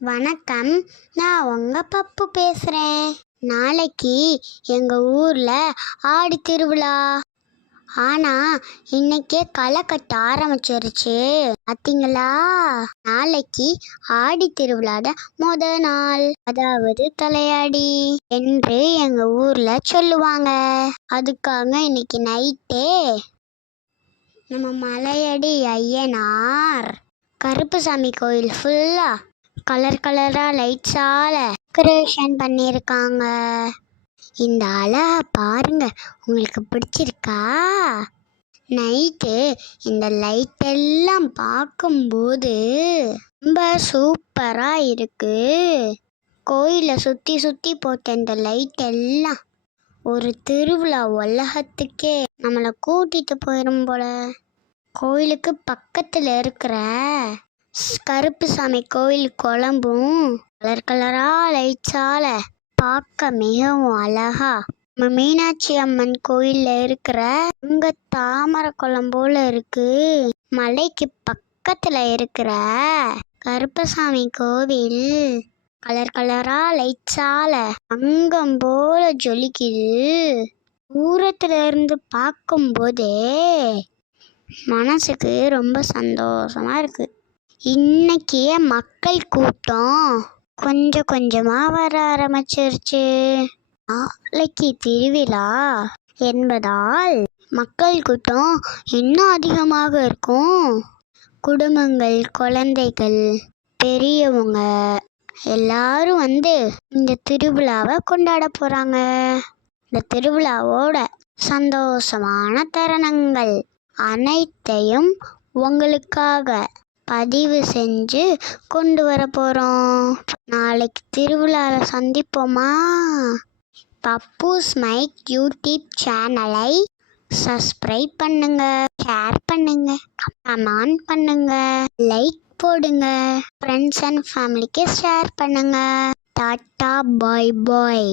வணக்கம், நான் உங்க பப்பு பேசுறேன். நாளைக்கு எங்க ஊர்ல ஆடி திருவிழா. ஆனா இன்னைக்கே களை கட்ட ஆரம்பிச்சிருச்சு. பாத்தீங்களா? நாளைக்கு ஆடி திருவிழாட நாள், அதாவது தலையாடி என்று எங்க ஊர்ல சொல்லுவாங்க. அதுக்காக இன்னைக்கு நைட்டே நம்ம மலையடி ஐயனார் கருப்புசாமி கோயில் ஃபுல்லா கலர் கலரா லைட்ஸால டெக்கரேஷன் பண்ணியிருக்காங்க. இந்த அழகா பாருங்க, உங்களுக்கு பிடிச்சிருக்கா? நைட்டு இந்த லைட் எல்லாம் பார்க்கும்போது ரொம்ப சூப்பரா இருக்கு. கோயிலை சுத்தி சுத்தி போட்ட இந்த லைட் எல்லாம் ஒரு திருவிழா உலகத்துக்கே நம்மளை கூட்டிட்டு போயிடும் போல. கோயிலுக்கு பக்கத்துல இருக்கிற கருப்புசாமி கோயில் குழம்பும் கலர் கலரா லைட்ஸால பார்க்க மிகவும் அழகா நம்ம மீனாட்சி அம்மன் கோயில்ல இருக்கிற உங்க தாமரை குளம் போல இருக்கு. மலைக்கு பக்கத்துல இருக்கிற கருப்பசாமி கோவில் கலர் கலரா லைட்ஸால அங்கம் போல ஜொலிக்குது. தூரத்துல இருந்து பார்க்கும் போதே மனசுக்கு ரொம்ப சந்தோஷமா இருக்கு. இன்னைக்கு மக்கள் கூட்டம் கொஞ்சம் கொஞ்சமா வர ஆரம்பிச்சிருச்சு. நாளைக்கு திருவிழா என்பதால் மக்கள் கூட்டம் இன்னும் அதிகமாக இருக்கும். குடும்பங்கள், குழந்தைகள், பெரியவங்க எல்லாரும் வந்து இந்த திருவிழாவை கொண்டாட போறாங்க. இந்த திருவிழாவோட சந்தோஷமான தருணங்கள் அனைத்தையும் உங்களுக்காக பதிவு செஞ்சு கொண்டு வர போறோம். நாளைக்கு திருவிழாவில் சந்திப்போமா? பப்பூஸ் மைக் யூடியூப் சேனலை சப்ஸ்கிரைப் பண்ணுங்க, ஷேர் பண்ணுங்க, கமெண்ட் பண்ணுங்க, லைக் போடுங்க, ஃப்ரெண்ட்ஸ் அண்ட் ஃபேமிலிக்கு ஷேர் பண்ணுங்க. டாட்டா, பாய் பாய்.